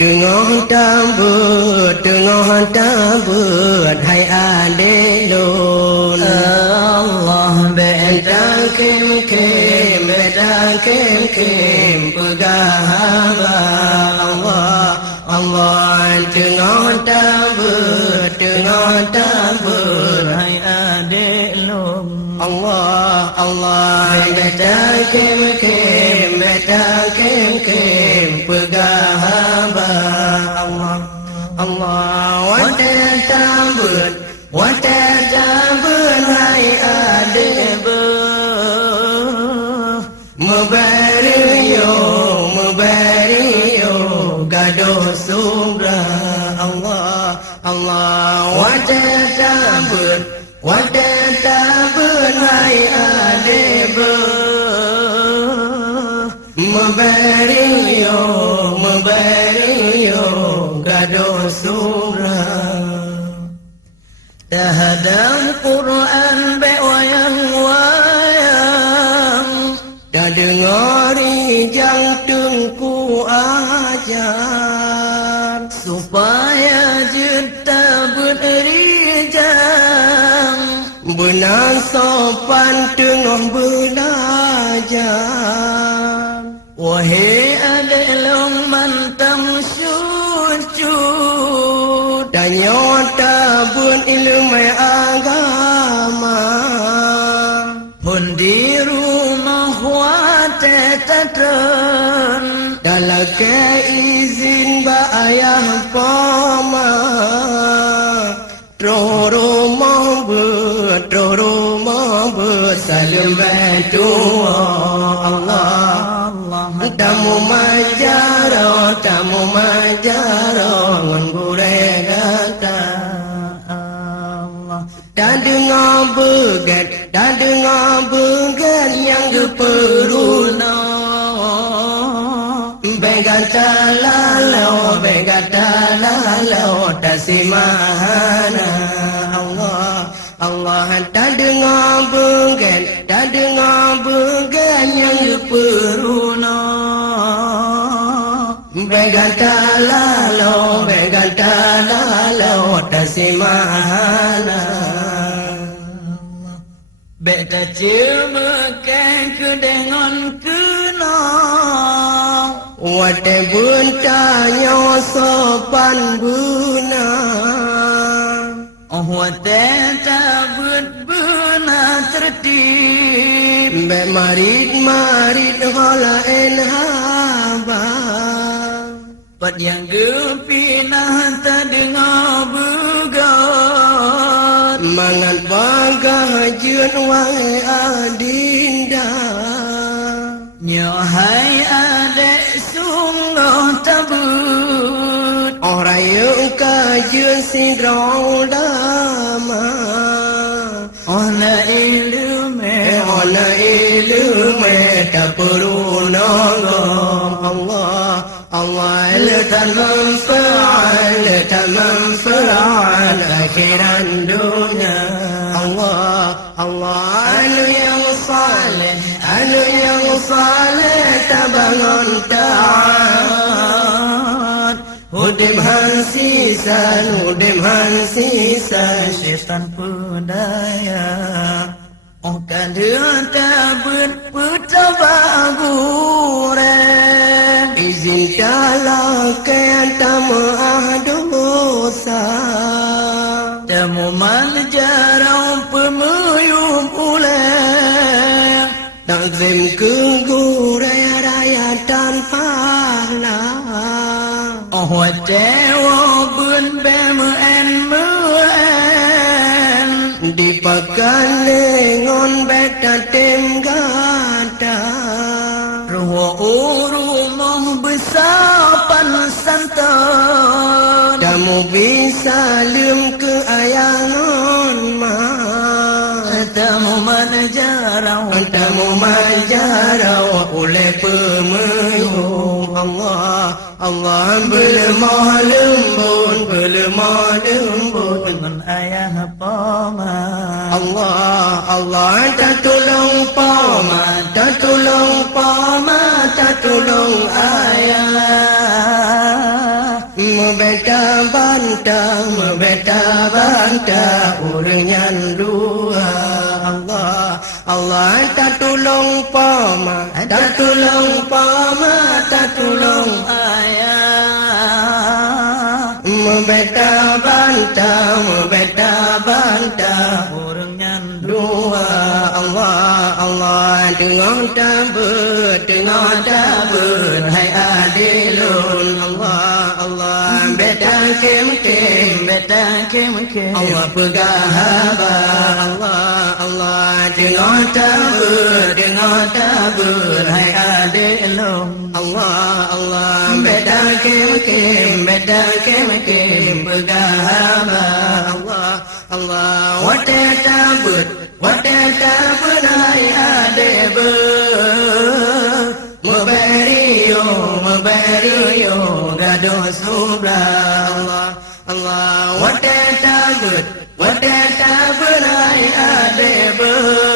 Tengah tabut hai adelun Allah betang kem pegang hamba Allah tengah tabut hai adelun Allah betang kem pegang hamba Allah wadah tabut hai adebe mubariyo gaduh surga Allah wadah tabut hai adebe mubariyo gaduh surga tahadam Quran wayang dah dengari jangtungku ajar supaya jeta berijang benar sopan tengah belajar wahai adelong mantam sujud dan nyata pun ilmu agama pun di rumah watetatren dalam keizin ba ayah pama tro rumah salam bantu Allah tamu majaro ngan gure gata Allah dan dengar begat yang diperuna begata lalau tasimahana Allah dan dengar begat yang diperuna begata lalau tasimahana beta cilmakan ke dengan kenal wate buntanya sopan guna wate tabut benar tertib be marit hola haba pat yang gepinah tak dengar begat mangan bagajian wahai adinda nyohai adek sungguh tabut orang yang kajian sidrong dama ona ilme tak perlu nolong Allah letan manfaat akhiran dunia Allah anu yang saleh tabangun taat Hudim hansisan syaitan pedaya kadang tabut putabagure izin talakan tamu dosa tamu maljarau pemuyum ulah takzim kegure raya tanpa dewa bun BMN dipakan lengon beta tem gata rumah besar pan santan kamu bisa lim ke ayangan tamu manjarau oleh pemuyung Allah berlemah lembut dengan ayah pama Allah tak tolong pama tak tolong ayah bantah urunyan dua. Allah tak tolong pama, tak tolong pama, tak tolong ayah. Membeta bantah urunyan dua. Allah tengok tabur hai adilun. Allah beta kem Allah pegang haba. Allah tengok tabur hai adilun. Allah beta kem pegang haba. Allah wate tabur hai adilun. Mubariyo gaduh sebelah. Allah wate tabur hai adilun.